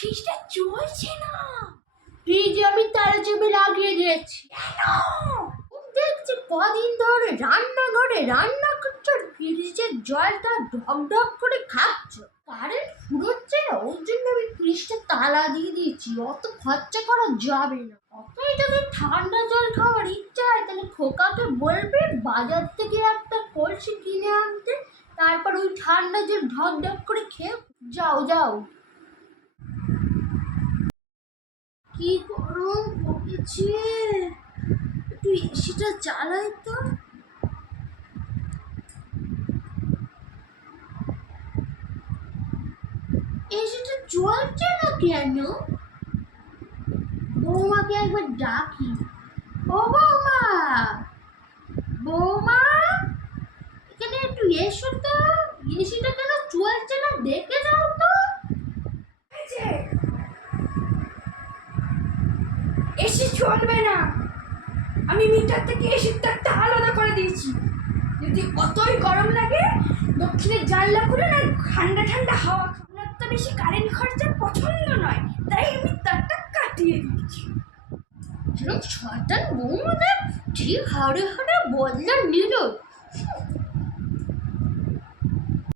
ফ্রিজটা চলছে না। ফ্রিজে আমি তারা চেপে লাগিয়ে দিয়েছি। কেন? দেখছি কদিন ধরে রান্না করছো, ফ্রিজের জলটা ঢক ঢক করে খাচ্ছো, কারেন্ট ফুরোচ্ছে না, ওই জন্য আমি ফ্রিজটা তালা দিয়ে দিয়েছি। অত খরচা করা যাবে না। অতই যদি ঠান্ডা জল খাওয়ার ইচ্ছা হয় তাহলে খোকাকে বলবে বাজার থেকে একটা কলসি কিনে আনতে, তারপর ওই ঠান্ডা জল ঢক ঢক করে খেয়ে যাও যাও। কি গরম পড়েছে, একটু এসিটা চালাই তো। এসিটা চলছে না কেন? বৌমাকে একবার ডাকি। ও বৌমা, বৌমা এখানে একটু এসো তো, এসিটা কেন চলছে না দেখে যাও তো। এসি চলবে না, আমি মিটার থেকে এসির তারটা আলাদা করে দিয়েছি। যদি অতই গরম লাগে দক্ষিণের জানলা খুলে না ঠান্ডা ঠান্ডা হাওয়া খাও। আপনার তো বেশি কারেন্ট খরচা পছন্দ নয়, তাই আমি তারটা কাটিয়ে দিয়েছি। যেরকম শয়তান বৌমাদের ঠিক হাড়ে হাড়ে বদলা নিল।